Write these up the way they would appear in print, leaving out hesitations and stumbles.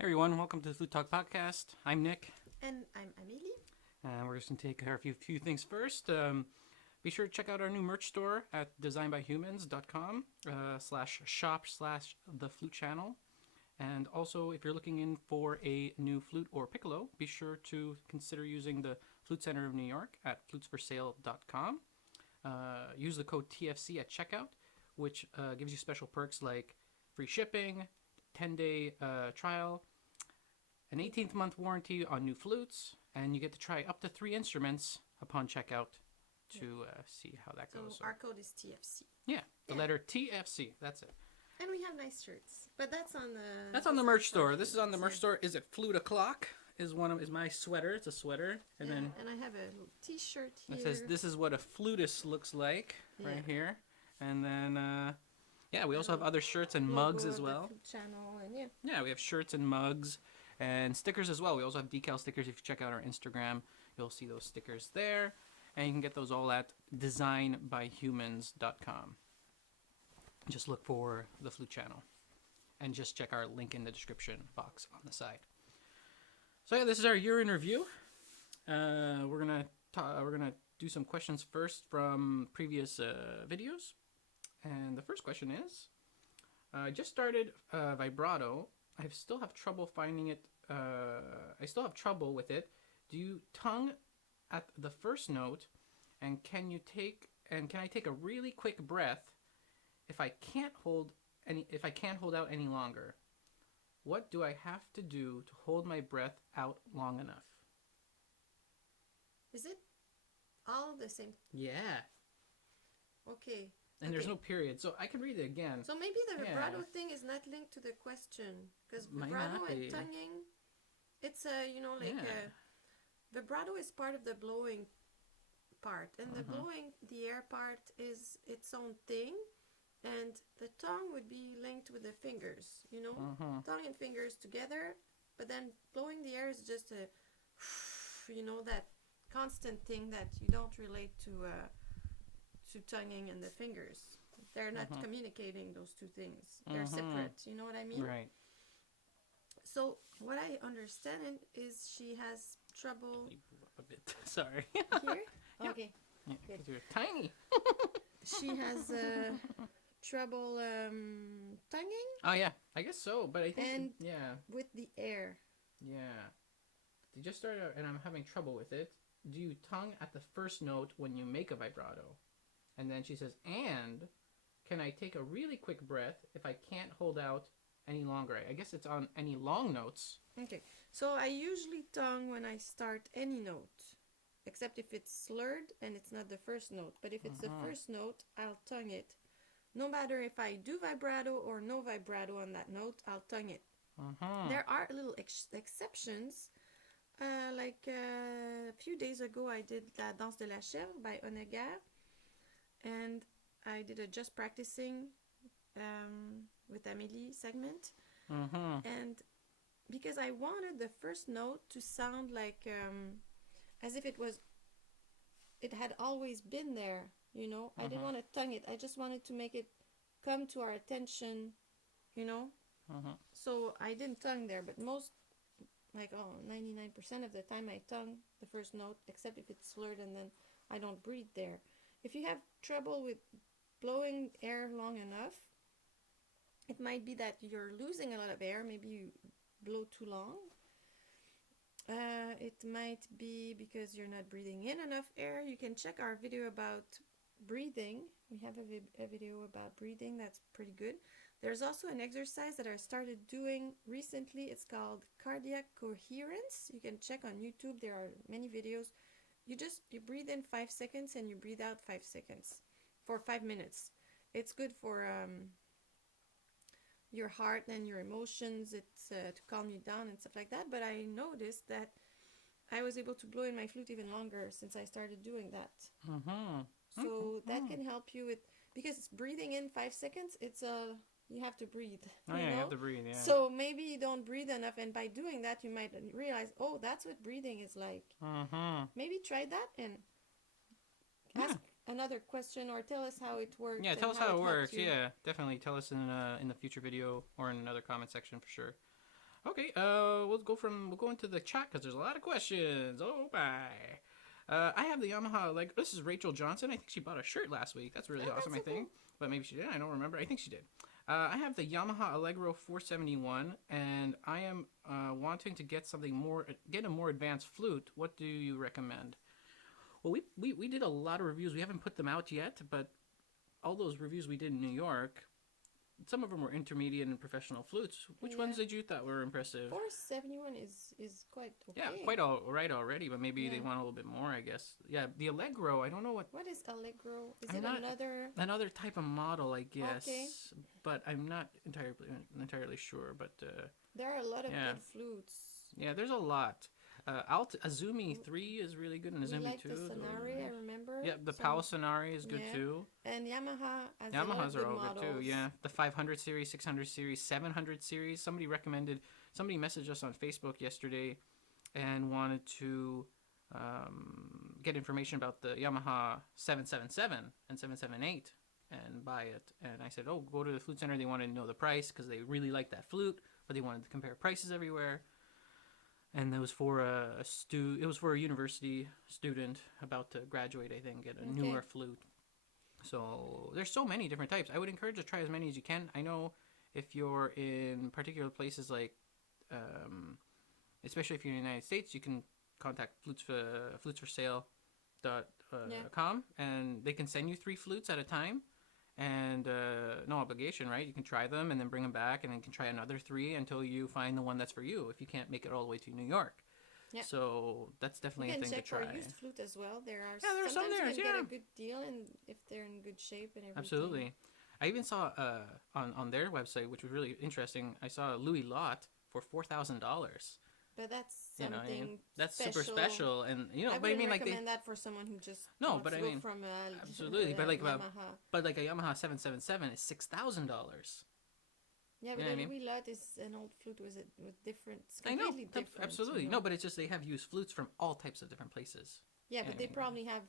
Hey everyone, welcome to the Flute Talk podcast. I'm Nick, And I'm Amélie. and we're just going to take care of a few things first. Be sure to check out our new merch store at designbyhumans.com slash shop slash the flute channel. And also, if you're looking in for a new flute or piccolo, be sure to consider using the Flute Center of New York at flutesforsale.com. Use the code TFC at checkout, which gives you special perks like free shipping, 10-day trial, an 18th month warranty on new flutes, and you get to try up to 3 instruments upon checkout to see how that goes. So our code is TFC. Yeah, the letter TFC. That's it. And we have nice shirts, but that's on the. That's on the merch store. This is on the merch store. Is it Flute O'clock? Is my sweater? It's a sweater, and then and I have a little T-shirt here. it says this is what a flutist looks like right here, and then we also have other shirts and mugs as well. Flute channel and Yeah, we have shirts and mugs. And stickers as well. We also have decal stickers. If you check out our Instagram, you'll see those stickers there. And you can get those all at designbyhumans.com. Just look for the Flute channel. And just check our link in the description box on the side. So yeah, this is our year in review. We're gonna do some questions first from previous videos. And the first question is, I just started vibrato. I still have trouble finding it. I still have trouble with it. Do you tongue at the first note, and can I take a really quick breath if I can't hold out any longer? What do I have to do to hold my breath out long enough? Is it all the same? Yeah. Okay. And there's no period, so I can read it again. So maybe the vibrato thing is not linked to the question, because vibrato and tonguing, it's vibrato is part of the blowing part, and the blowing the air part is its own thing, and the tongue would be linked with the fingers, tongue and fingers together, but then blowing the air is just a, that constant thing that you don't relate to tonguing and the fingers. They're not communicating those two things. They're separate. You know what I mean? Right. So what I understand is she has trouble. Let me move up a bit. Sorry. Here? Yeah. Okay. Yeah, because you're tiny. She has trouble tonguing. Oh yeah, I guess so. But I think and with the air. Yeah. You just started out, and I'm having trouble with it. Do you tongue at the first note when you make a vibrato? And then she says, and can I take a really quick breath if I can't hold out any longer? I guess it's on any long notes. Okay. So I usually tongue when I start any note, except if it's slurred and it's not the first note. But if it's the first note, I'll tongue it. No matter if I do vibrato or no vibrato on that note, I'll tongue it. There are little exceptions. Like a few days ago, I did La Danse de la Chèvre by Honegger. And I did a just practicing with Amélie segment. And because I wanted the first note to sound like as if it had always been there, I didn't want to tongue it. I just wanted to make it come to our attention, So I didn't tongue there, but 99% of the time I tongue the first note, except if it's slurred and then I don't breathe there. If you have trouble with blowing air long enough, it might be that you're losing a lot of air. Maybe you blow too long. It might be because you're not breathing in enough air. You can check our video about breathing. We have a video about breathing that's pretty good. There's also an exercise that I started doing recently. It's called cardiac coherence. You can check on YouTube. There are many videos. You breathe in 5 seconds and you breathe out 5 seconds for 5 minutes. It's good for your heart and your emotions. It's to calm you down and stuff like that. But I noticed that I was able to blow in my flute even longer since I started doing that. So that can help you with, because it's breathing in 5 seconds. You have to breathe. You have to breathe, yeah. So maybe you don't breathe enough, and by doing that, you might realize, oh, that's what breathing is like. Maybe try that and ask another question or tell us how it works. Yeah, tell us how it works. Yeah, definitely tell us in the future video or in another comment section for sure. Okay, we'll go into the chat because there's a lot of questions. Oh my. I have the Yamaha, like, this is Rachel Johnson. I think she bought a shirt last week. That's really Oh, awesome, that's I so cool. think. But maybe she didn't. I don't remember. I think she did. I have the Yamaha Allegro 471, and I am wanting to get get a more advanced flute. What do you recommend? Well, we did a lot of reviews. We haven't put them out yet, but all those reviews we did in New York, some of them were intermediate and professional flutes. Which Yeah. ones did you thought were impressive? 471 is quite okay. Yeah, quite all right already, but maybe they Yeah. want a little bit more, I guess. Yeah, the Allegro, I don't know what. What is Allegro? Is I'm it not another? type of model, I guess, Okay. but I'm not entirely sure. But There are a lot of yeah, good flutes. yeah, there's a lot. Azumi 3 is really good, and We Azumi like 2. the Those are Sonari, I nice. remember. Yeah, the Some, Palo Sonari is good yeah. too. And Yamaha has a lot Yamahas of are good all models. good too. Yeah, the 500 series, 600 series, 700 series. Somebody messaged us on Facebook yesterday and wanted to get information about the Yamaha 777 and 778 and buy it. And I said, oh, go to the flute center. They wanted to know the price because they really like that flute, but they wanted to compare prices everywhere. And it was for it was for a university student about to graduate, I think, get a newer flute. So there's so many different types. I would encourage to try as many as you can. I know if you're in particular places like, especially if you're in the United States, you can contact flutesforsale.com and they can send you 3 flutes at a time. And no obligation, right? You can try them and then bring them back, and then you can try another 3 until you find the one that's for you. If you can't make it all the way to New York, Yeah. so that's definitely a You thing can to check for try. used flute as well. There are Yeah, there are some sometimes there. you can Yeah, get a good deal and if they're in good shape and everything. absolutely. I even saw on their website, which was really interesting. I saw a Louis Lot for $4,000. But that's You know, something that's special. super special, and I but I mean, like recommend that for someone who just no, wants but to I go mean, from absolutely, a Yamaha. but like a Yamaha 777 is $6,000. Yeah, You but know a what I mean? Louis Lot is an old flute with different. It's I know, completely different. absolutely. You know? No, but it's just they have used flutes from all types of different places. Yeah, I but they mean, probably have.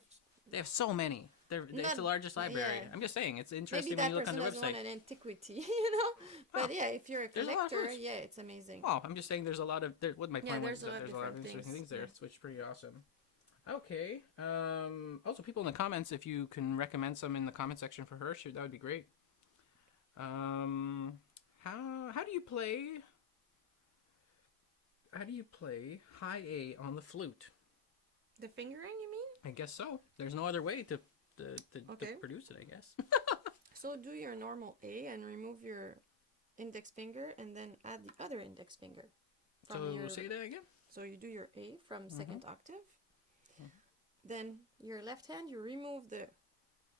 They have so many. It's the largest library. Yeah. I'm just saying, it's Maybe interesting that when you look on person the has website. one an antiquity, you know. But Oh, yeah, if you're a there's a lot of collector, flutes. yeah, it's amazing. Well, I'm just saying there's a lot of what my point was. There's a lot of There's a lot of different interesting things there, things, which is pretty awesome. Okay. Also, people in the comments, if you can recommend some in the comment section for her, that would be great. How do you play? How do you play high A on the flute? The fingering, you mean? I guess so. There's no other way to Okay. produce it, I guess. So do your normal A and remove your index finger, and then add the other index finger. Say that again. So you do your A from second octave. Then your left hand, you remove the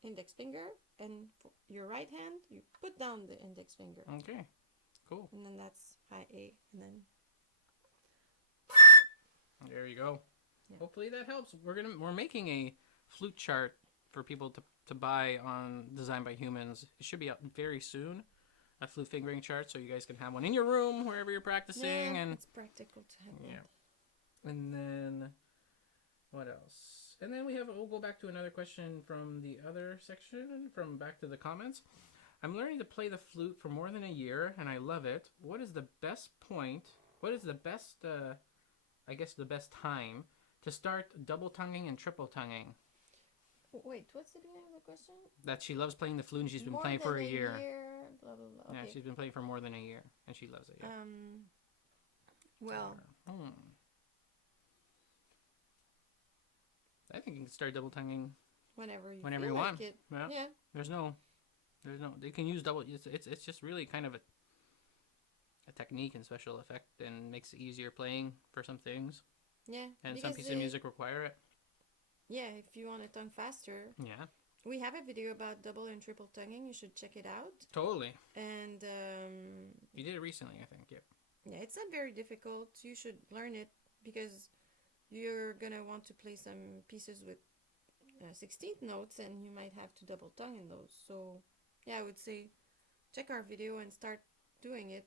index finger, and for your right hand, you put down the index finger. Okay, cool. And then that's high A, and then There you go. Yeah. Hopefully that helps. We're making a flute chart for people to buy on Designed by Humans. It should be out very soon. A flute fingering chart, so you guys can have one in your room wherever you're practicing. And it's practical to have that. And then what else? And then we'll go back to another question from the other section, from back to the comments. I'm learning to play the flute for more than a year, and I love it. What is the best point? What is the best, I guess the best time to start double tonguing and triple tonguing? Wait, what's the beginning of the question? That she loves playing the flute and she's been More playing for than a year. Blah, blah, blah. Yeah, Okay. she's been playing for more than a year, and she loves it. Yeah. Well, I think you can start double tonguing whenever you whenever feel you like want. it. Yeah. Yeah. There's no. They can use double. It's just really kind of a technique and special effect, and makes it easier playing for some things. Yeah. And some pieces of music require it. Yeah, if you want to tongue faster. Yeah. We have a video about double and triple tonguing. You should check it out. Totally. And you did it recently, I think. Yep. Yeah, it's not very difficult. You should learn it because you're gonna want to play some pieces with 16th notes, and you might have to double tongue in those. So yeah, I would say check our video and start doing it.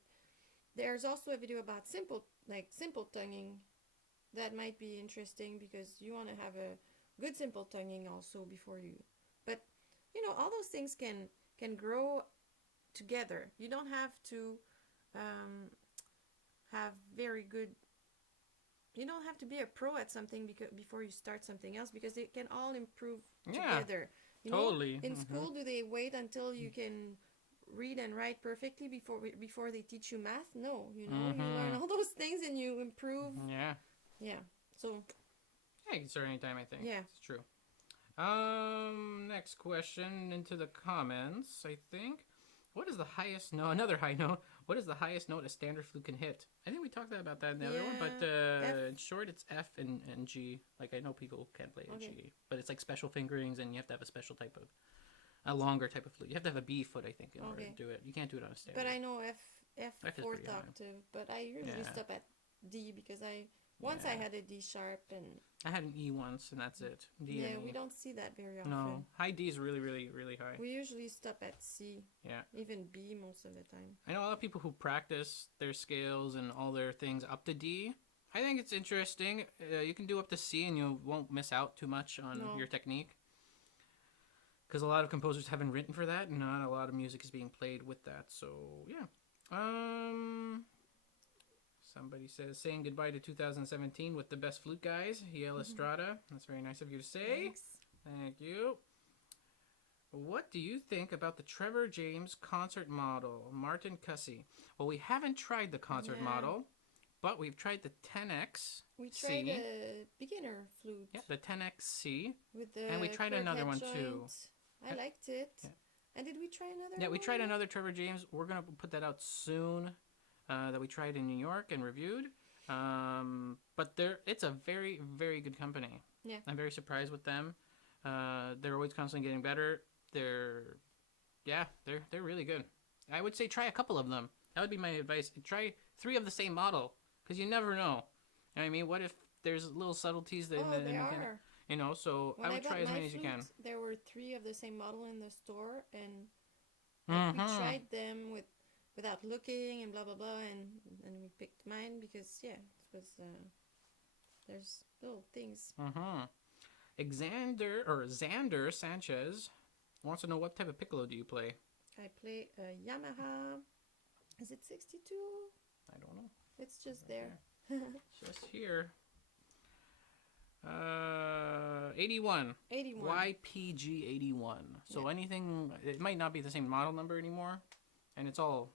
There's also a video about simple tonguing that might be interesting because you want to have a good simple tonguing also before you. But all those things can grow together. You don't have to have good. You don't have to be a pro at something before you start something else, because they can all improve Yeah, together. You totally. know, in school, do they wait until you can read and write perfectly before they teach you math? No, you know, you learn all those things and you improve. Yeah. Yeah. So. Yeah, you can start anytime, I think. Yeah. It's true. Next question into the comments, I think. What is the highest note? Another high note. What is the highest note a standard flute can hit? I think we talked about that in the other one, but in short, it's F and G. Like, I know people can't play a G, but it's like special fingerings, and you have to have a special type of, a longer type of flute. You have to have a B foot, I think, in order to do it. You can't do it on a standard. But I know F is fourth pretty high. octave, but I usually stop at D because I had a D sharp, and I had an E once, and that's it. D and E. we don't see that very often. No, high D is really, really, really high. We usually stop at C. Yeah. Even B most of the time. I know a lot of people who practice their scales and all their things up to D. I think it's interesting. You can do up to C, and you won't miss out too much on your technique. Because a lot of composers haven't written for that, and not a lot of music is being played with that. So, yeah. Somebody says, saying goodbye to 2017 with the best flute guys, Hiel Estrada. That's very nice of you to say. Thanks. Thank you. What do you think about the Trevor James concert model, Martin Cussy? Well, we haven't tried the concert model, but we've tried the 10X. We tried a beginner flute. Yeah, the 10XC. With the and we tried another one too. I liked it. Yeah. And did we try another one? Yeah, we tried another Trevor James. We're going to put that out soon. That we tried in New York and reviewed. But it's a very, very good company. Yeah. I'm very surprised with them. They're always constantly getting better. They're really good. I would say try a couple of them. That would be my advice. Try 3 of the same model, because you never know. You know what I mean? What if there's little subtleties that there are. You know, so I would try as many as you can. There were 3 of the same model in the store, and we tried them without looking and blah blah blah, and we picked mine because it was there's little things. Xander Sanchez wants to know, what type of piccolo do you play? I play a Yamaha. Is it 62? I don't know. It's just there. Just here. 81. 81. YPG 81. So anything, it might not be the same model number anymore, and it's all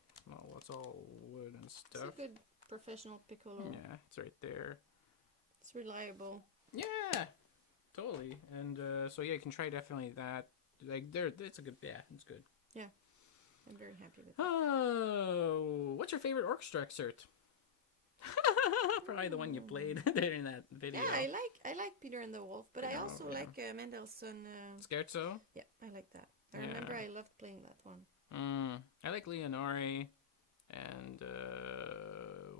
wood and stuff. It's a good professional piccolo. Yeah, it's right there. It's reliable. Yeah, totally. And so you can try definitely that. Like it's a good. Yeah, it's good. Yeah, I'm very happy with it. Oh, what's your favorite orchestra excerpt? Probably the one you played during that video. Yeah, I like Peter and the Wolf, but I also like Mendelssohn. Scherzo? Yeah, I like that. I remember I loved playing that one. I like Leonore and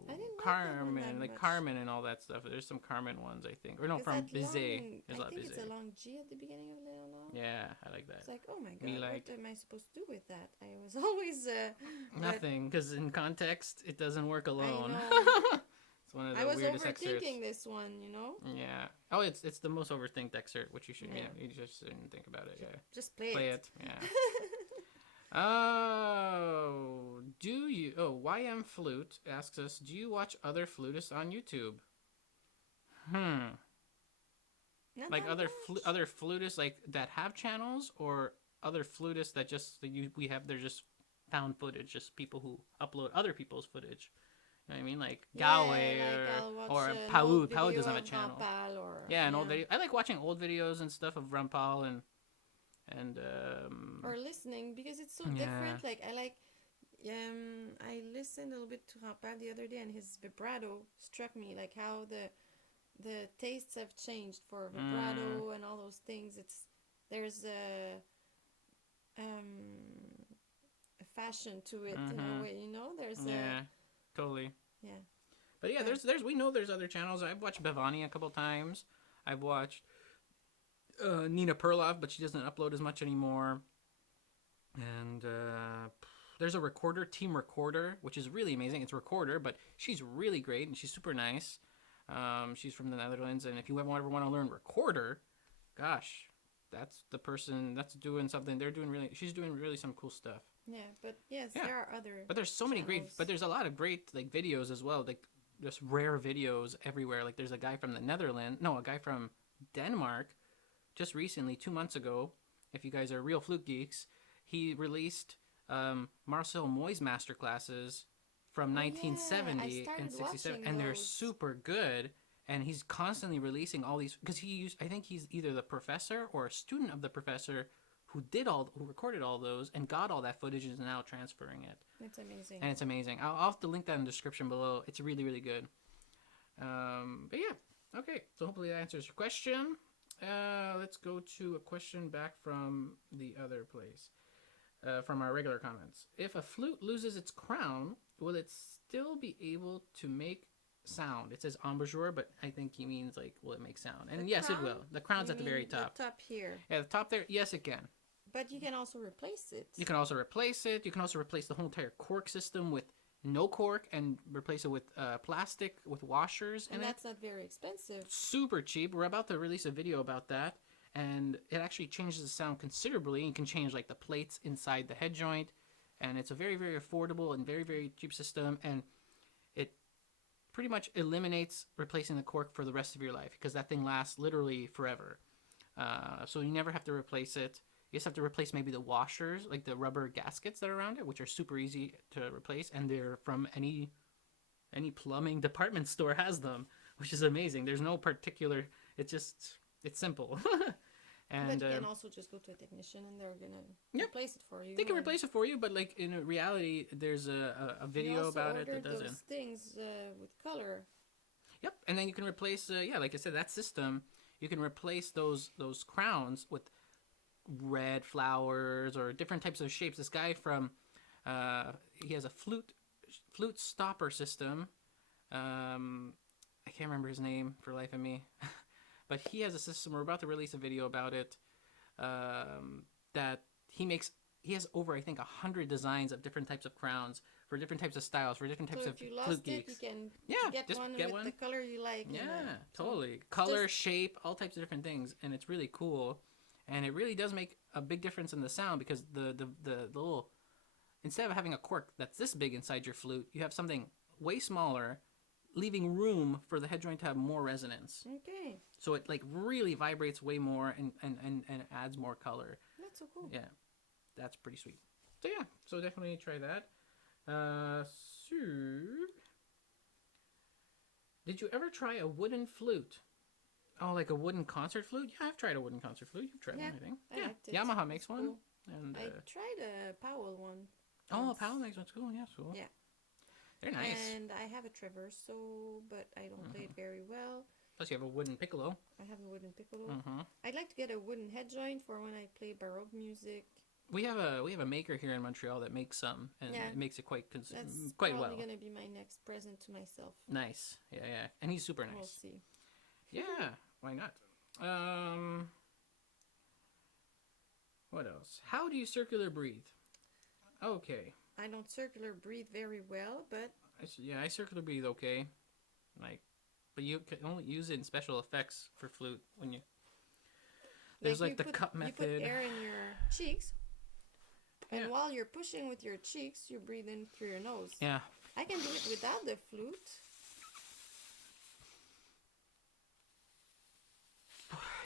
I didn't Carmen, like Carmen and all that stuff. There's some Carmen ones, I think. Or no, from Bizet. There's a lot of I think Bizet. it's a long G at the beginning of Leonore. Yeah, I like that. It's like, oh my god, Me like... what am I supposed to do with that? I was always... Nothing, because in context, it doesn't work alone. It's one of the I was weirdest overthinking excerpts. this one, you know? Yeah. Oh, it's the most overthinked excerpt, which you should, you just shouldn't think about it, yeah. Just play it. Yeah. Oh, YM Flute asks us, do you watch other flutists on YouTube? Like other flutists like that have channels, or other flutists that they're just found footage, just people who upload other people's footage. You know what I mean? Like Galway or Pau. Pau doesn't have a channel. Old video. I like watching old videos and stuff of Rampal and or listening, because it's so different. Like I listened a little bit to Rampal the other day, and his vibrato struck me, like how the tastes have changed for vibrato and all those things. There's a fashion to it in a way, you know. There's totally. Yeah. But yeah, there's other channels. I've watched Bevani a couple times. I've watched Nina Perloff, but she doesn't upload as much anymore. And there's a Team Recorder, which is really amazing. It's a recorder, but she's really great and she's super nice. She's from the Netherlands, and if you ever want to learn recorder, gosh, that's the person that's doing something. She's doing really some cool stuff. Yeah, but there are other. But there's so many great. But there's a lot of great like videos as well. Like just rare videos everywhere. Like there's a guy from the Netherlands, no, a guy from Denmark, just recently, 2 months ago. If you guys are real flute geeks, he released Marcel Moy's masterclasses from Oh, yeah, I 1970 and started 67, watching and they're those. super good. And he's constantly releasing all these because I think he's either the professor or a student of the professor who recorded all those and got all that footage and is now transferring it. It's amazing. And it's amazing. I'll have to link that in the description below. It's really, really good. But yeah, okay. So hopefully that answers your question. Let's go to a question back from the other place, from our regular comments. If a flute loses its crown, will it still be able to make sound? It says embouchure, but I think he means like, will it make sound? And yes, it will. The crown's You at the mean very top. The top here. Yeah, the top there. Yes, it can. But you can also replace it. You can also replace it. You can also replace the whole entire cork system with no cork and replace it with plastic with washers in And it. that's not very expensive. Super cheap. We're about to release a video about that, and it actually changes the sound considerably. You can change like the plates inside the head joint, and it's a very, very affordable and very, very cheap system, and it pretty much eliminates replacing the cork for the rest of your life because that thing lasts literally forever. So you never have to replace it. You just have to replace maybe the washers, like the rubber gaskets that are around it, which are super easy to replace, and they're from any plumbing department store has them, which is amazing. There's no particular. It's simple. And but you can also just go to a technician and they're gonna Yep. replace it for you. they can and replace it for you, but like in reality, there's a we video also about it that ordered doesn't. those things with color. Yep, and then you can replace. Yeah, like I said, that system. You can replace those crowns with red flowers or different types of shapes. This guy from he has a flute stopper system. I can't remember his name for the life of me, but he has a system. We're about to release a video about it. That he makes. He has over, I think, 100 designs of different types of crowns for different types of styles for different types So of if you flute lost it, geeks. you can Yeah, get just one get with one. the color you like. Yeah, so totally. Color, just- shape, all types of different things, and it's really cool. And it really does make a big difference in the sound because the little, instead of having a cork that's this big inside your flute, you have something way smaller, leaving room for the head joint to have more resonance. Okay, So it like really vibrates way more and adds more color. that's so cool. Yeah, that's pretty sweet. So yeah, so definitely try that. So, did you ever try a wooden flute? Oh, like a wooden concert flute? Yeah, I've tried a wooden concert flute. You've tried Yeah, one, I think. I Yeah, liked it. Yamaha makes It's one. cool. And I tried a Powell one. oh, once. Powell makes one cool. Yeah, cool. Yeah. They're nice. And I have a traverso, but I don't play it very well. Plus, you have a wooden piccolo. I have a wooden piccolo. Mm-hmm. I'd like to get a wooden head joint for when I play baroque music. We have a maker here in Montreal that makes some, and Yeah. it makes it quite That's quite probably well. gonna be my next present to myself. Nice. Yeah, yeah. And he's super We'll nice. see. Yeah, why not? What else? How do you circular breathe? Okay. I don't circular breathe very well, but I circular breathe okay. Like, but you can only use it in special effects for flute when you. There's like you the put, cup You method. put air in your cheeks, and Yeah. while you're pushing with your cheeks, you breathe in through your nose. Yeah. I can do it without the flute.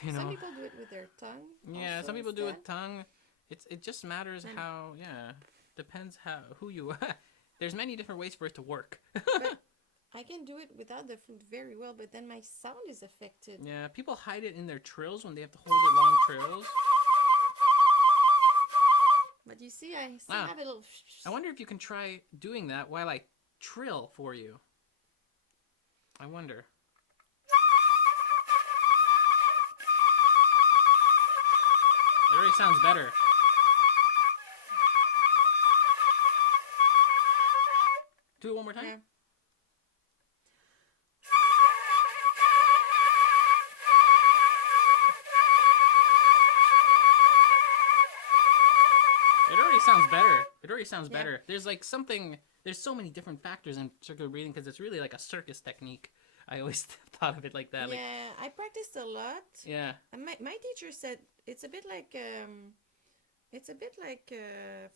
You know. Some people do it with their tongue. Yeah, also some people do it instead. tongue. It just matters And- how. Yeah, depends who you are. There's many different ways for it to work. But I can do it without the flute very well, but then my sound is affected. Yeah, people hide it in their trills when they have to hold it long trills. But you see, I still Wow. have a little. I wonder if you can try doing that while I trill for you. I wonder. It already sounds better. Do it one more time. Yeah. It already sounds better. It already sounds Yeah. better. There's like something. There's so many different factors in circular breathing because it's really like a circus technique. I always thought of it like that. Like, Yeah, I practiced a lot. yeah. And my teacher said it's a bit like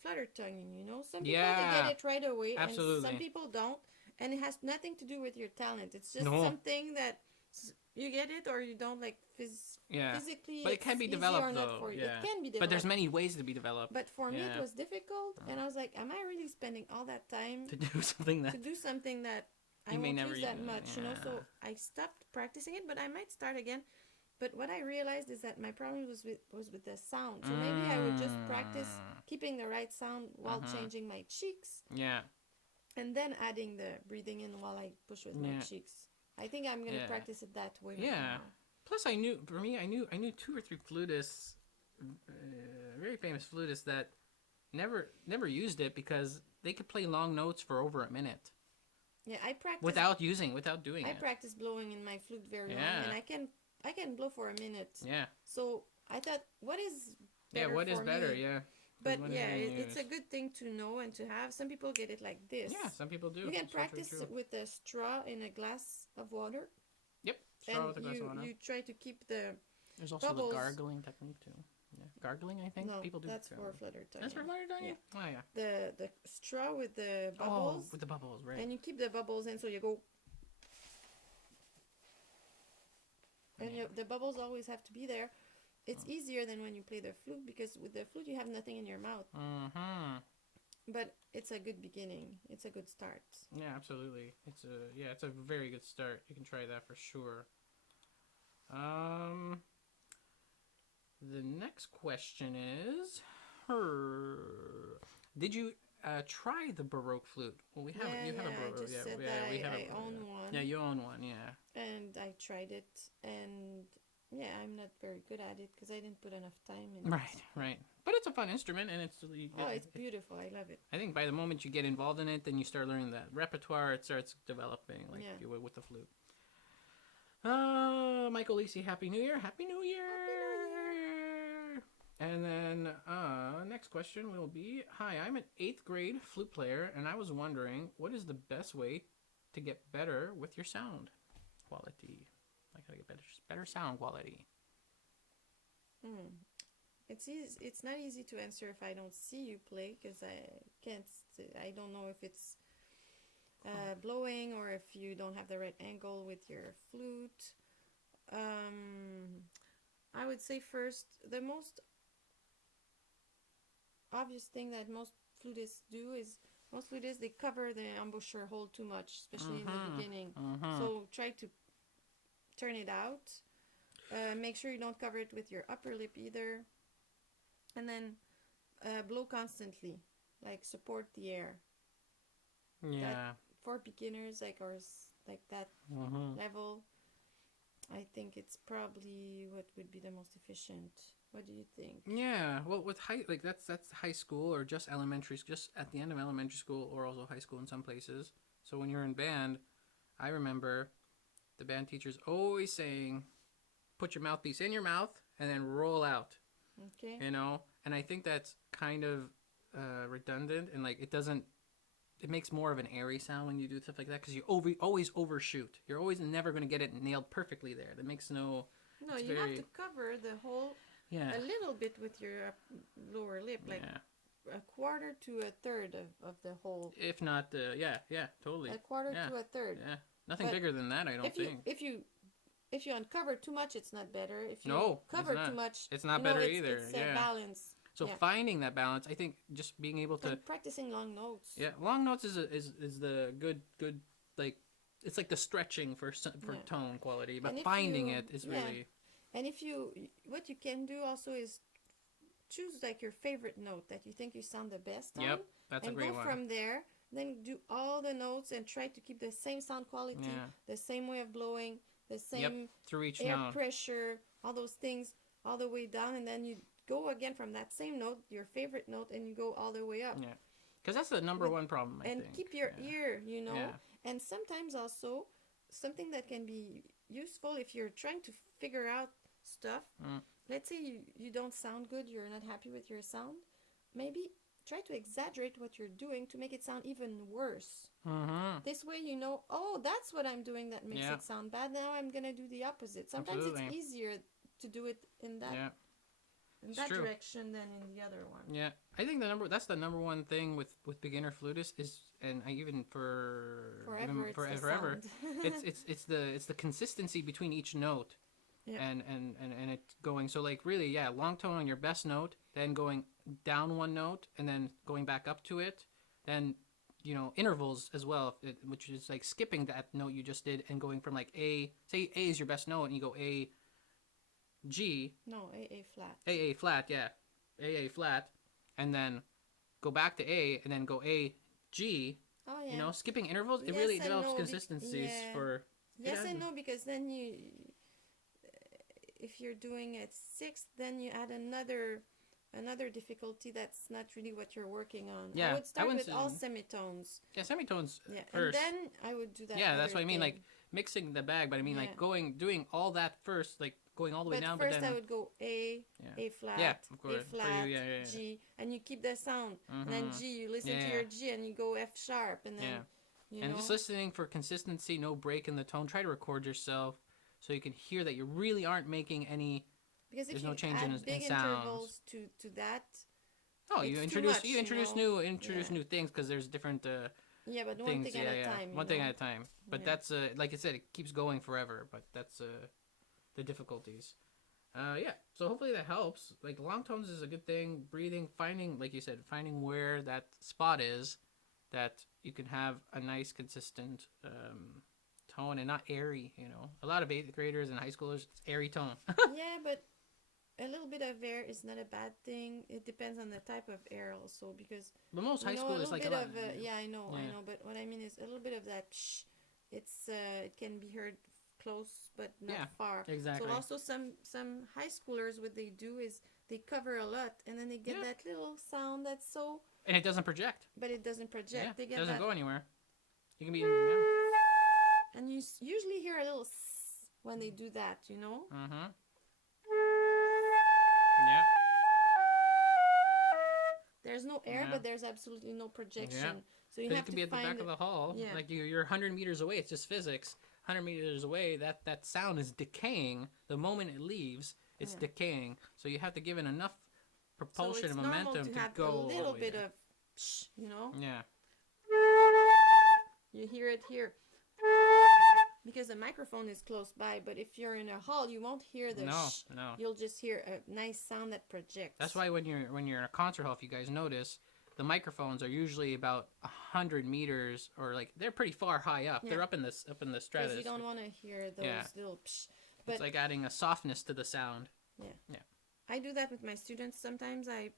flutter tonguing, you know. Some people they Yeah, get it right away, and absolutely. some people don't. and it has nothing to do with your talent. It's just No. something that you get it or you don't, like Yeah. physically. But it can it's be easy developed or not though. for you. Yeah. It can be But there's developed. many ways to be developed. But for me, it Yeah. was difficult, and I was like, "Am I really spending all that time To do something to that do something that I you may won't never use that even- much?" You know, yeah. so I stopped practicing it, but I might start again. But what I realized is that my problem was with the sound. So maybe I would just practice keeping the right sound while changing my cheeks, Yeah. and then adding the breathing in while I push with my Yeah. cheeks. I think I'm gonna Yeah. practice it that way. Right Yeah. now. Plus, I knew 2 or 3 flutists, very famous flutists that never used it because they could play long notes for over a minute Yeah, I practice. without doing I it. practice blowing in my flute very long, Yeah. and I can blow for a minute. Yeah. So I thought, what is Yeah. better What is for better? me? Yeah. But When is yeah, being it's a used. good thing to know and to have. Some people get it like this. Yeah. Some people do. You can It's very practice true. with a straw in a glass of water, Yep. Straw and with a glass of water. you try to keep the There's also bubbles. the gargling technique too. Yeah. Gargling, I think no, people do. that's for gargling. flutter tongue. That's for flutter tongue. Yeah. Oh yeah. The straw with the bubbles, Oh, with the bubbles, right? and you keep the bubbles in, so you go. And the bubbles always have to be there. It's easier than when you play the flute because with the flute you have nothing in your mouth. Mm-hmm. But it's a good beginning. It's a good start. Yeah, absolutely. It's a very good start. You can try that for sure. The next question is, did you try the Baroque flute? Well, we have you have a I Baroque. just Yeah, said yeah, that we have I own one. Yeah, you own one. Yeah. And I tried it, and yeah, I'm not very good at it because I didn't put enough time in Right, it. right. But it's a fun instrument, and it's It's beautiful. I love it. I think by the moment you get involved in it, then you start learning that repertoire. It starts developing, like Yeah. you would with the flute. Michael Lisi, Happy New Year! Happy New Year! And then next question will be, hi, I'm an 8th grade flute player, and I was wondering, what is the best way to get better with your sound quality? Like how to get better sound quality. It's easy. It's not easy to answer if I don't see you play because I don't know if it's blowing or if you don't have the right angle with your flute. I would say first, the most obvious thing that most flutists do is they cover the embouchure hole too much, especially in the beginning. So try to turn it out. Make sure you don't cover it with your upper lip either. And then blow constantly, like support the air. Yeah. For beginners like that level, I think it's probably what would be the most efficient. What do you think? Yeah, well, with that's high school or just elementary, just at the end of elementary school or also high school in some places. So when you're in band, I remember the band teachers always saying, "Put your mouthpiece in your mouth and then roll out." Okay. You know, and I think that's kind of redundant and like it makes more of an airy sound when you do stuff like that because you always overshoot. You're always never going to get it nailed perfectly there. That makes no. No, you have to cover the whole. Yeah. A little bit with your lower lip, like a quarter to a third of the whole. If not, totally. A quarter to a third. Yeah, nothing bigger than that, I don't think. If you uncover too much, it's not better. If you cover too much, it's not better either. It's a balance. So finding that balance, I think, just being able to practicing long notes. Yeah, long notes is the good like it's like the stretching for tone quality, but finding it is really. And what you can do also is choose like your favorite note that you think you sound the best on. Yep, that's a great one. And go from there. Then do all the notes and try to keep the same sound quality, the same way of blowing, the same through each air note. pressure, all those things, all the way down, and then you go again from that same note, your favorite note, and you go all the way up. Yeah, because that's the number one problem. I think. And keep your ear, and sometimes also something that can be useful if you're trying to figure out stuff. Let's say you don't sound good, you're not happy with your sound. Maybe try to exaggerate what you're doing to make it sound even worse. This way that's what I'm doing that makes it sound bad. Now I'm going to do the opposite. Sometimes it's easier to do it in that. in It's that true. direction than in the other one. Yeah, I think that's the number one thing with beginner flutists is, and I even for Forever, even it's for the forever, sound. it's the consistency between each note, Yeah. and it going, so like really, yeah, long tone on your best note, then going down one note, and then going back up to it, then intervals as well, which is like skipping that note you just did and going from like A, say A is your best note, and you go A G, No, A flat. A flat, yeah, A flat, and then go back to A and then go A G. Oh yeah. Skipping intervals, it Yes really and develops no. consistencies Yeah. for. Yes and no, because then if you're doing at sixth, then you add another difficulty that's not really what you're working on. Yeah, I would start wouldn't with all semitones. Yeah, semitones Yeah, and first. then I would do that. Yeah, that's other what I mean. thing. Like mixing the bag, but I mean Yeah. like doing all that first, like going all the way But down. first but then I would go A, yeah, A flat, yeah, of course. A flat, For you, yeah. G, and you keep the sound. And then Mhm. G, you listen Yeah, to your G, and you go F sharp, and then Yeah. And just listening for consistency, no break in the tone. Try to record yourself so you can hear that you really aren't making any. because There's if you no change add in big sounds. intervals to that, Oh, it's you too introduce much, you introduce know? introduce Yeah. new things because there's different Yeah, but one things. thing at a time. One thing at a time. But Yeah. that's like I said, it keeps going forever. But that's the difficulties. Yeah. So hopefully that helps. Like long tones is a good thing. Breathing, finding, like you said, finding where that spot is, that you can have a nice consistent tone and not airy. A lot of eighth graders and high schoolers, it's airy tone. Yeah, but a little bit of air is not a bad thing. It depends on the type of air also, because But most high a schoolers little like bit a lot. of yeah, I know. But what I mean is a little bit of that psh. It can be heard close but not far. Exactly. So also some high schoolers, what they do is they cover a lot, and then they get that little sound that's so. And it doesn't project. But it doesn't project. Yeah, They get it doesn't that, go anywhere. You can be. and you usually hear a little when they do that. Mm-hmm. Yeah. There's no air, but there's absolutely no projection. Yeah. So you But have it could to be at the find back of the hall. Yeah. Like you're 100 meters away. It's just physics. 100 meters away, that sound is decaying. The moment it leaves, it's decaying. So you have to give it enough propulsion so it's and momentum normal to have go a all little the way bit there. of psh, Yeah. You hear it here. Because the microphone is close by, but if you're in a hall, you won't hear the shh. No. You'll just hear a nice sound that projects. That's why when you're in a concert hall, if you guys notice, the microphones are usually about 100 meters, or like they're pretty far high up. Yeah. They're up in the stratus. Because you don't want to hear those little psh. But it's like adding a softness to the sound. Yeah. I do that with my students. Sometimes I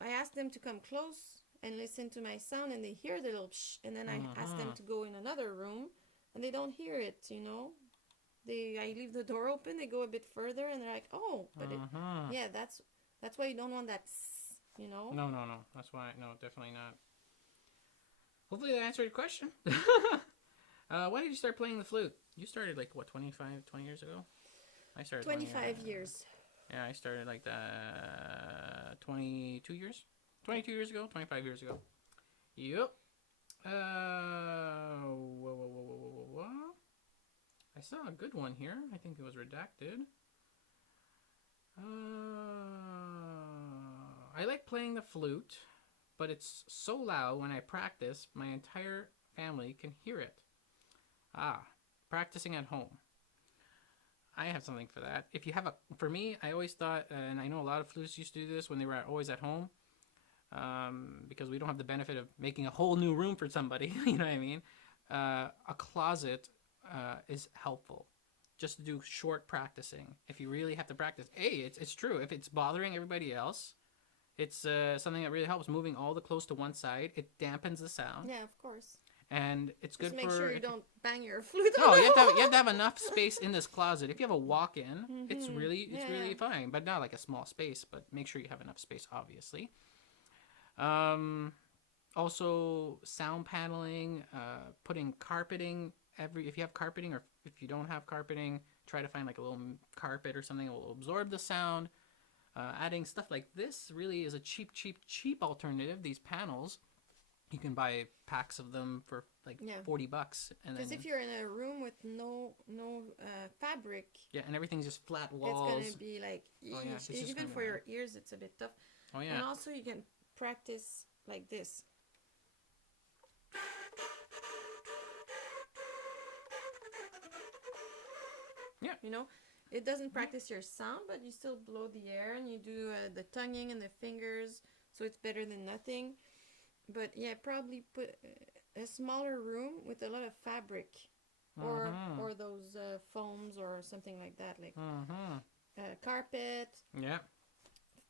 ask them to come close and listen to my sound, and they hear the little psh, and then I ask them to go in another room, and they don't hear it. I leave the door open. They go a bit further, and they're like, "Oh, but that's why you don't want that." No. That's why. No, definitely not. Hopefully that answered your question. When did you start playing the flute? You started like what, 20 years ago? I started 25 years. Yeah, I started like 22 years. 22 years ago, 25 years ago. Yep. Whoa. I saw a good one here. I think it was redacted. I like playing the flute, but it's so loud when I practice, my entire family can hear it. Practicing at home. I have something for that. If you have for me, I always thought, and I know a lot of flutists used to do this when they were always at home, because we don't have the benefit of making a whole new room for somebody. You know what I mean? A closet is helpful. Just to do short practicing. If you really have to practice, it's true. If it's bothering everybody else, it's something that really helps. Moving all the clothes to one side, it dampens the sound. Yeah, of course. And it's good Just for. make sure you don't bang your flute. No, you have to have enough space in this closet. If you have a walk-in, it's really fine, but not like a small space. But make sure you have enough space, obviously. Also, sound paneling, putting carpeting if you have carpeting, or if you don't have carpeting, try to find like a little carpet or something that will absorb the sound. Adding stuff like this really is a cheap alternative. These panels, You can buy packs of them for like Yeah. $40, and Because then if you're in a room with no fabric, yeah, and everything's just flat it's walls. gonna be like, Oh, yeah, it's just even gonna be for bad. your ears, it's a bit tough. Oh And yeah, also, you can practice like this. yeah, You know, it doesn't practice your sound, but you still blow the air and you do the tonguing and the fingers, so it's better than nothing. But yeah, probably put a smaller room with a lot of fabric, or those foams or something like that, like carpet, yeah.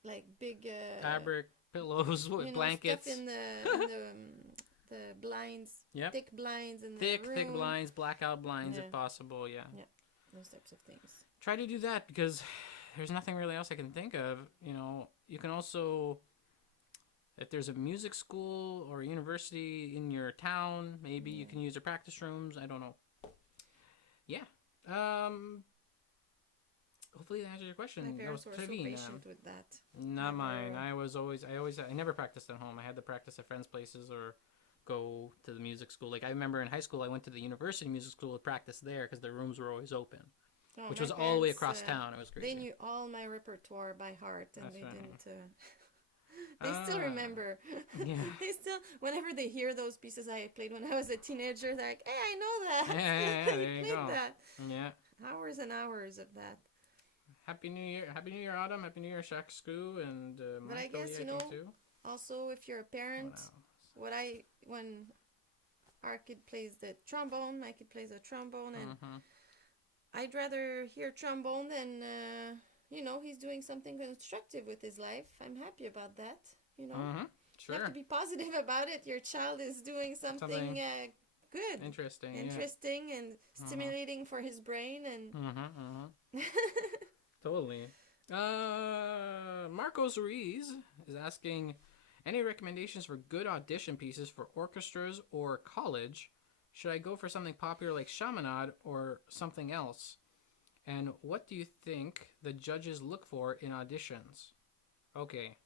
like big Fabric, pillows, blankets. stuff in the blinds, Yep. thick blinds in the Thick room. blinds, blackout blinds Yeah. if possible. Yeah. Yeah, those types of things. Try to do that because there's nothing really else I can think of. You can also, if there's a music school or a university in your town, maybe you can use their practice rooms. I don't know. Yeah. Hopefully that answers your question. My That was parents were so Traveen, patient with that. not mine. Never- I never practiced at home. I had to practice at friends' places or go to the music school. Like I remember in high school, I went to the university music school to practice there because the rooms were always open, Oh, which my was all the way parents, across town. It was crazy. They knew all my repertoire by heart, and That's they right. didn't. They still remember. Yeah. They still, whenever they hear those pieces I played when I was a teenager, they're like, "Hey, I know that. Yeah, You there you played go. that. Yeah. Hours and hours of that." Happy New Year, Autumn. Happy New Year, Shaq Scoo, and But I Michael, guess, yeah, I think too. Also, if you're a parent, What else? when our kid plays the trombone, my kid plays the trombone, and I'd rather hear trombone than he's doing something constructive with his life. I'm happy about that. Sure. You have to be positive about it. Your child is doing something good, Interesting. and stimulating for his brain, and Totally. Marcos Ruiz is asking, any recommendations for good audition pieces for orchestras or college? Should I go for something popular like Chaminade or something else? And what do you think the judges look for in auditions? Okay.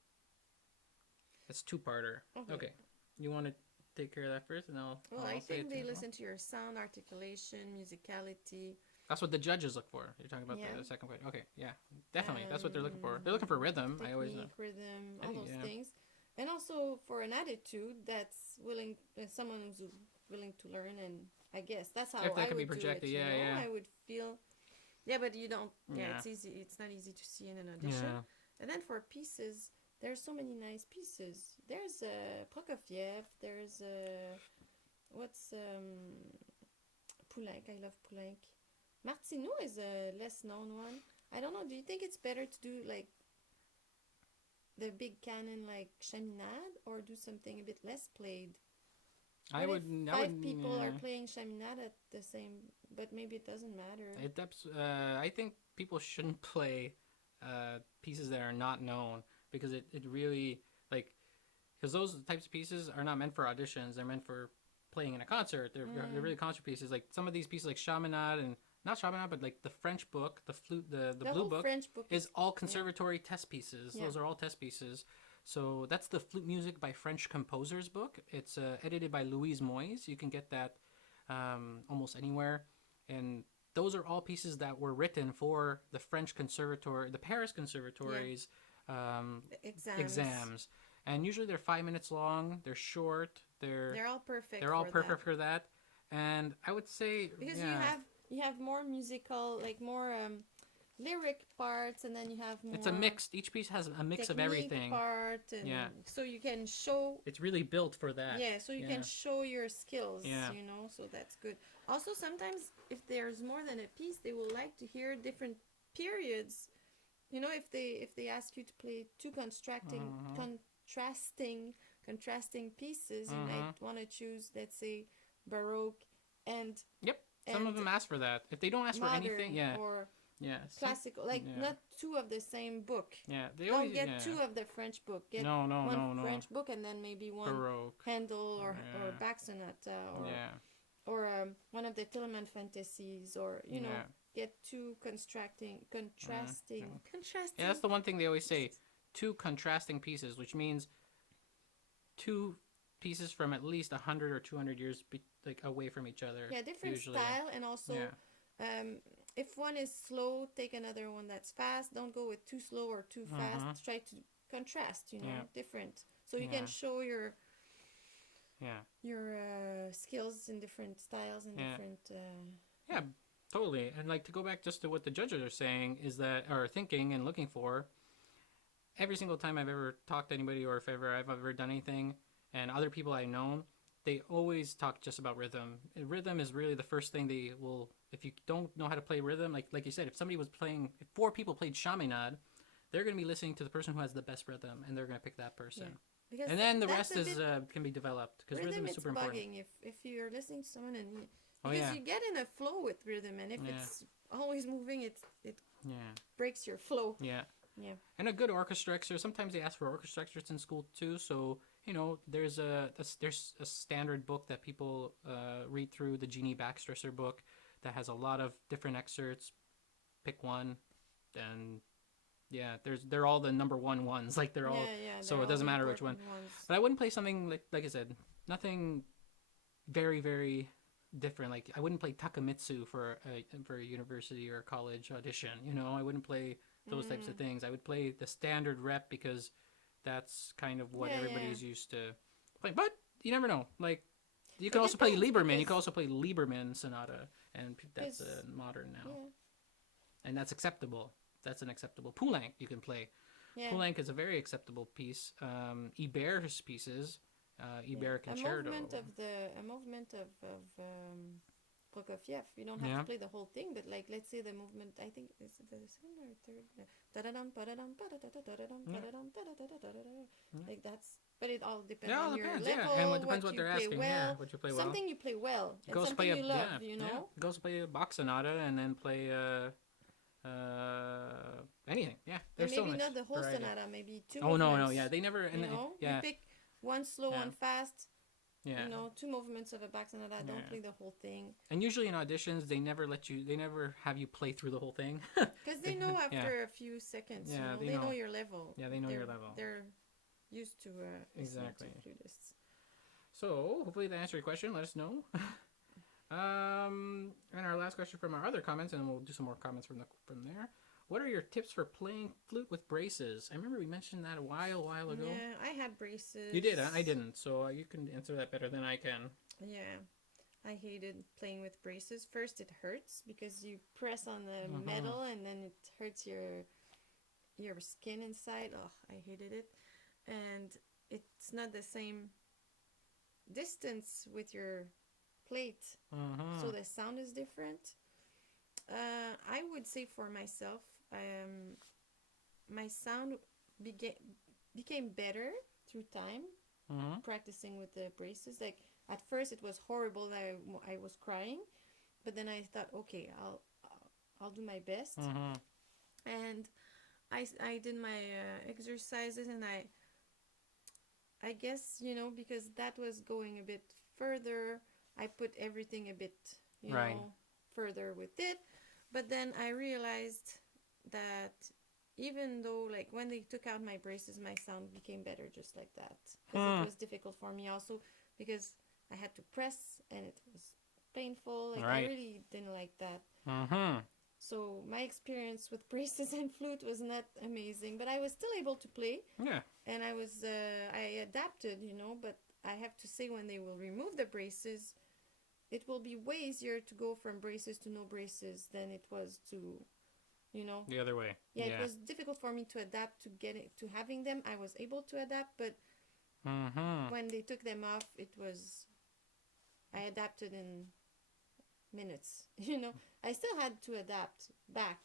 It's two-parter. Okay. You want to take care of that first, and I'll I say think it they as well? listen to your sound, articulation, musicality. That's what the judges look for. You're talking about the second point. Okay, yeah, definitely. That's what they're looking for. They're looking for rhythm. Technique, I always know. rhythm, all those things, and also for an attitude that's willing, someone who's willing to learn. And I guess that's how If that I can would be projected, do it. yeah. I would feel, but you don't. Yeah. It's easy. It's not easy to see in an audition. Yeah. And then for pieces, there's so many nice pieces. There's Prokofiev. There's what's Poulenc. I love Poulenc. Martineau is a less known one. I don't know. Do you think it's better to do like the big canon like Chaminade, or do something a bit less played? Five people are playing Chaminade at the same, but maybe it doesn't matter. I think people shouldn't play pieces that are not known, because it really, like, because those types of pieces are not meant for auditions. They're meant for playing in a concert. They're really concert pieces. Like some of these pieces, like Chaminade, and not Chaminade, but like the French book, the Flute, the Blue Book, French book is all conservatory test pieces. Yeah. Those are all test pieces. So that's the Flute Music by French Composers book. It's edited by Louise Moyes. You can get that almost anywhere. And those are all pieces that were written for the French Conservatory, the Paris Conservatory's exams. And usually they're 5 minutes long. They're short. They're all perfect. They're all perfect for that. And I would say, because you have more musical, like more lyric parts, and then you have more. It's a mix. Each piece has a mix of everything. Part, and so you can show. It's really built for that. Yeah, so you can show your skills. Yeah. So that's good. Also, sometimes if there's more than a piece, they will like to hear different periods. If they ask you to play two contrasting pieces, you might want to choose, let's say, Baroque and. Yep. Some of them ask for that. If they don't ask for anything, or classical, not two of the same book. Yeah, they don't always get two of the French book. Get one French book, and then maybe one Baroque. Handel or Bach sonata, or one of the Telemann fantasies, or get two contrasting. Yeah, that's the one thing they always say: two contrasting pieces, which means two pieces from at least 100 or 200 years like away from each other. Yeah, different usually. style, and also Yeah. if one is slow, take another one that's fast. Don't go with too slow or too fast. Try to contrast, Yeah. different. So you Yeah. can show your Yeah. skills in different styles and Yeah. different. Yeah, totally. And like to go back just to what the judges are saying is that, or thinking and looking for, every single time I've ever talked to anybody or if ever I've ever done anything and other people I've known, they always talk just about rhythm. And rhythm is really the first thing they will, if you don't know how to play rhythm, like you said, if somebody was playing, if 4 people played Chaminade, they're going to be listening to the person who has the best rhythm and they're going to pick that person. Yeah. Because And then the that's rest a is bit can be developed because rhythm. rhythm is It's super important. bugging if you're listening to someone and Oh, because yeah. you get in a flow with rhythm, and if Yeah. it's always moving, it Yeah. breaks your flow. Yeah. Yeah. And a good orchestra excerpt. Sometimes they ask for orchestra excerpts in school too. So there's a standard book that people read through, the Jeannie Backstresser book, that has a lot of different excerpts. Pick one, and yeah, they're all the number one ones. Like they're all. Yeah. So They're it all doesn't the matter which one. important ones. But I wouldn't play something like I said, nothing very very different. Like I wouldn't play Takamitsu for a university or college audition. I wouldn't play those types of things. I would play the standard rep because that's kind of what Yeah, everybody's yeah. used to playing. But you never know. Like you It can also play depends, Lieberman. You because- can also play Lieberman Sonata, and that's because- modern now, Yeah. and that's acceptable. That's an acceptable. Poulenc you can play. Yeah. Poulenc is a very acceptable piece. Iber's pieces, Iber Concerto. A movement of Prokofiev. You don't have Yeah. to play the whole thing, but like let's say the movement. I think is it the second or third? Da-da-dum, ba-da-dum, ba-da-da-da-da-dum, ba-da-dum, da-da-da-da-da-da. Like that's. But it all depends Yeah, it all on your depends. level. Yeah, and it depends what you they're play asking. well. Yeah, what you play well. Something you play well, and Goes something play you love. Yeah, goes play a Bach sonata and then play anything. Yeah, there's so maybe much not the whole variety. sonata. Maybe two. Oh no, movements, yeah, they never. And you pick one slow, Yeah. one fast. yeah. 2 movements of a Bach sonata. Don't Yeah. play the whole thing. And usually in auditions, they never have you play through the whole thing. Because they know after Yeah. a few seconds, Yeah, they know your level. Yeah, they know your level. They're used to listening Exactly. to flutists. So hopefully that answered your question. Let us know. And our last question from our other comments, and we'll do some more comments from there. What are your tips for playing flute with braces? I remember we mentioned that a while ago. Yeah, I had braces. You did, I didn't. So you can answer that better than I can. Yeah, I hated playing with braces. First, it hurts because you press on the metal and then it hurts your skin inside. Oh, I hated it. And it's not the same distance with your plate, so the sound is different. I would say for myself, my sound became better through time, practicing with the braces. Like at first it was horrible that I was crying, but then I thought, okay, I'll do my best. And I did my exercises, and I guess, because that was going a bit further, I put everything a bit, Right. further with it. But then I realized that even though, like, when they took out my braces, my sound became better just like that. Because it was difficult for me also, because I had to press, and it was painful. Like, Right. I really didn't like that. Mm-hmm. So my experience with braces and flute was not amazing, but I was still able to play. Yeah. And I adapted, but I have to say, when they will remove the braces, it will be way easier to go from braces to no braces than it was to, The other way. Yeah, it was difficult for me to adapt to having them. I was able to adapt, but when they took them off, I adapted in minutes. I still had to adapt back,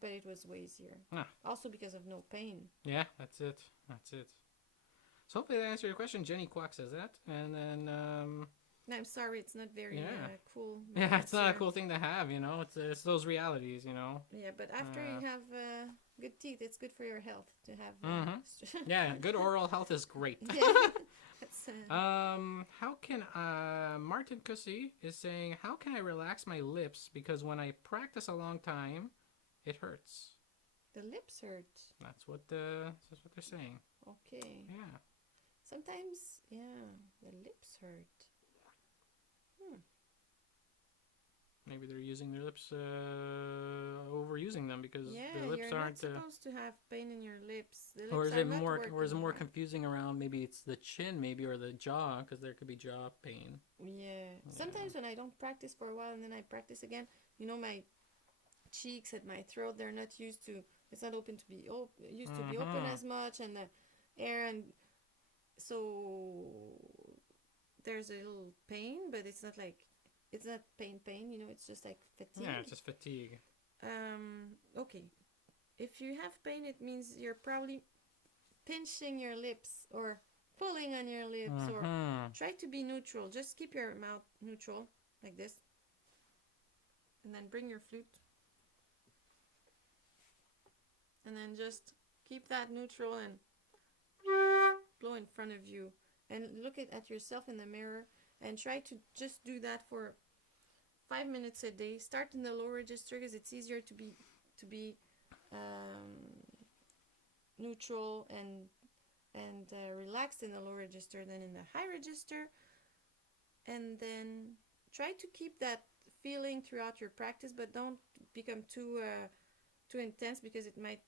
but it was way easier. Ah. Also because of no pain. Yeah, that's it. So hopefully that answered your question. Jenny Quack says that. And then, No, I'm sorry, it's not very cool. yeah, it's not a answer. cool thing to have, It's those realities, Yeah, but after you have good teeth, it's good for your health to have. Yeah, good oral health is great. Yeah. That's, How can Martin Cussy is saying, how can I relax my lips because when I practice a long time, it hurts. the lips hurt. That's what they're saying. Okay. Yeah. Sometimes, yeah, the lips hurt. Maybe they're using their lips, overusing them because Yeah, their lips you're not aren't. supposed to have pain in your lips. The Or lips is are it not more, working or is it more right. confusing around? Maybe it's the chin, maybe, or the jaw, because there could be jaw pain. Yeah. Sometimes when I don't practice for a while and then I practice again, my cheeks and my throat, they're not used to. It's not open to be used to be open as much, and the air, and so there's a little pain, but it's not like it's not pain. It's just like fatigue. Yeah, it's just fatigue. Okay. If you have pain, it means you're probably pinching your lips or pulling on your lips, or try to be neutral. Just keep your mouth neutral like this, and then bring your flute, and then just keep that neutral and blow in front of you, and look at yourself in the mirror, and try to just do that for 5 minutes a day. Start in the low register because it's easier to be neutral and relaxed in the low register than in the high register, and then try to keep that feeling throughout your practice, but don't become too intense, because it might,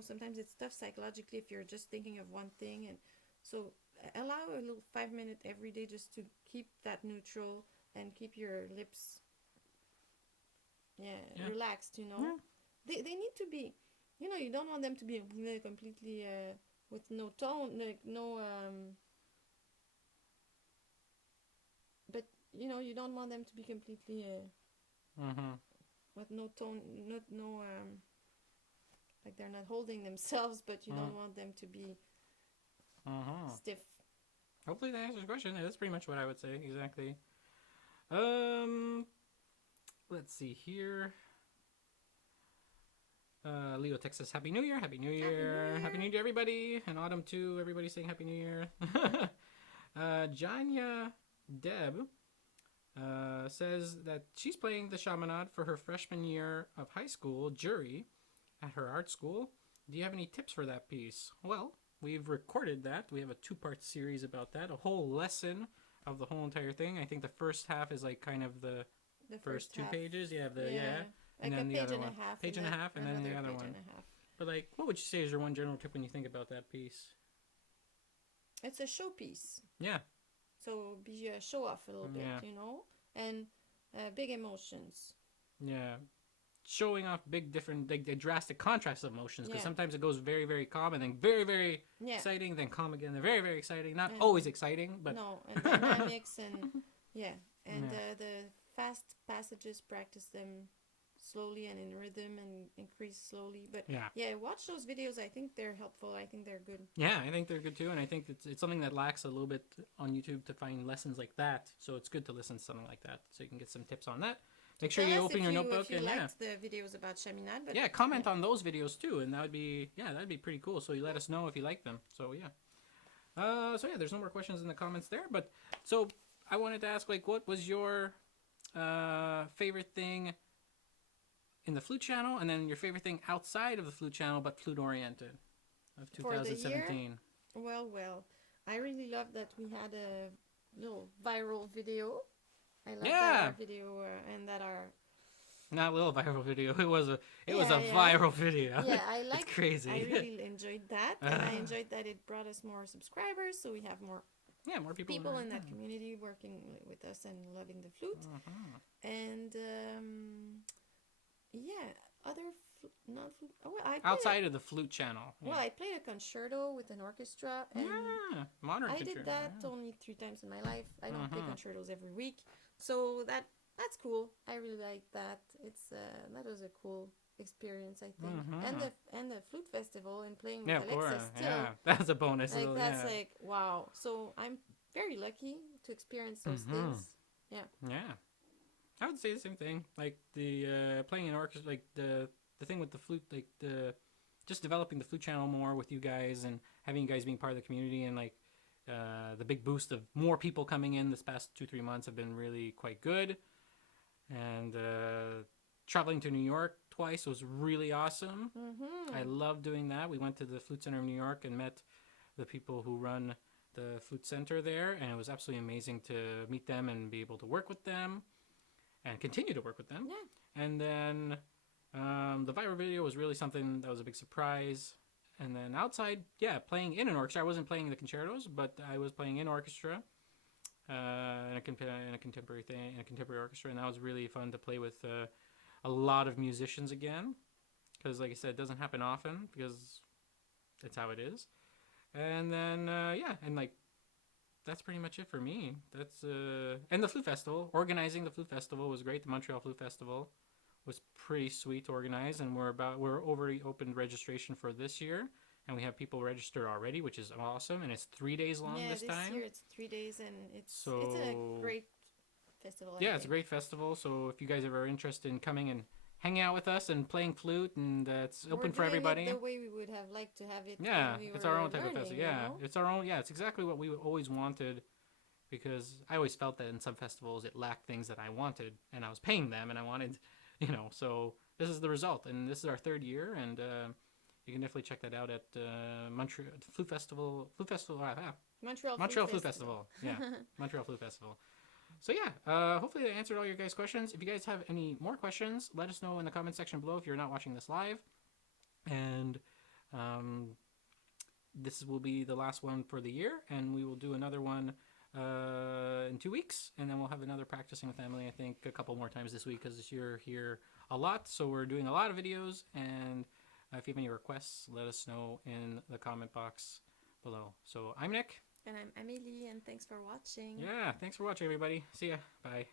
sometimes it's tough psychologically if you're just thinking of one thing. And so allow a little 5 minute every day just to keep that neutral and keep your lips relaxed. They need to be, you don't want them to be completely with no tone, like no but you don't want them to be completely with no tone, no like they're not holding themselves, but you don't want them to be stiff. Hopefully that answers the question. That's pretty much what I would say, exactly. Let's see here. Leo Texas, Happy New Year, Happy New Year, Happy New Year to everybody, and Autumn too. Everybody's saying Happy New Year. Janya Deb says that she's playing the Chaminade for her freshman year of high school jury at her art school. Do you have any tips for that piece? Well, we've recorded that. We have a 2-part series about that, a whole lesson of the whole entire thing. I think the first half is like kind of the first 2 pages. You have and like then a the page other and one, a half, page and a half, and then the other page one. and a half. But like, what would you say is your one general tip when you think about that piece? It's a showpiece. Yeah. So be show off a little bit, and big emotions. Yeah. Showing off big different, like the drastic contrast of emotions, because sometimes it goes very, very calm and then very, very exciting, then calm again, then very, very exciting. Not always exciting, but no, and dynamics and the fast passages, practice them slowly and in rhythm and increase slowly. But watch those videos. I think they're helpful. I think they're good. Yeah, I think they're good too, and I think it's something that lacks a little bit on YouTube to find lessons like that. So it's good to listen to something like that, so you can get some tips on that. Make sure you open your notebook if you liked the videos about Chaminade. But comment on those videos too, and that'd be pretty cool. So you let us know if you like them. So there's no more questions in the comments there. But so I wanted to ask, like, what was your favorite thing in the Flute channel, and then your favorite thing outside of the Flute channel but flute oriented of 2017? Well, I really love that we had a little viral video. I love that our video and that our not a little viral video. It was a viral video. Yeah, I like. It's crazy. I really enjoyed that, and I enjoyed that it brought us more subscribers, so we have more people in that community working with us and loving the flute. And other not flute. Oh, well, outside of the Flute channel. Well, I played a concerto with an orchestra. And modern I concerto. did that only 3 times in my life. I don't play concertos every week, so that's cool. I really like that. It's that was a cool experience, I think. And the flute festival and playing with Alexa still. That's a bonus. Like that's like wow. So I'm very lucky to experience those things. Yeah. I would say the same thing. Like the playing an orchestra, like the thing with the flute, like just developing the Flute channel more with you guys and having you guys being part of the community, and like the big boost of more people coming in this past 2-3 months have been really quite good. And traveling to New York twice was really awesome. I love doing that. We went to the Flute Center of New York and met the people who run the flute center there, and it was absolutely amazing to meet them and be able to work with them and continue to work with them. Yeah. And then the viral video was really something that was a big surprise. And then outside, yeah, playing in an orchestra. I wasn't playing the concertos, but I was playing in orchestra, in a contemporary thing, in a contemporary orchestra, and that was really fun to play with a lot of musicians again. Because, like I said, it doesn't happen often because it's how it is. And then, yeah, and like that's pretty much it for me. That's and the flute festival. Organizing the flute festival was great. The Montreal Flute Festival was pretty sweet to organize, and we're already opened registration for this year, and we have people registered already, which is awesome. And it's 3 days long Yeah, this time. year it's 3 days, and it's So a great festival. yeah, it's a great festival. So if you guys are interested in coming and hanging out with us and playing flute, and it's open for everybody. The way we would have liked to have it. Yeah, when we it's were our own type of learning, festival. you Yeah, know? it's our own. Yeah, it's exactly what we always wanted. Because I always felt that in some festivals it lacked things that I wanted, and I was paying them, and I wanted, So this is the result, and this is our 3rd year, and you can definitely check that out at Montreal Flute Festival. Montreal Flute Festival. Yeah, Montreal Flute Festival. So yeah, hopefully that answered all your guys' questions. If you guys have any more questions, let us know in the comment section below if you're not watching this live. And this will be the last one for the year, and we will do another one in 2 weeks, and then we'll have another practicing with Emily, I think, a couple more times this week because you're here a lot, so we're doing a lot of videos. And if you have any requests, let us know in the comment box below. So I'm Nick. And I'm Amélie, and thanks for watching. Yeah, thanks for watching, everybody. See ya. Bye.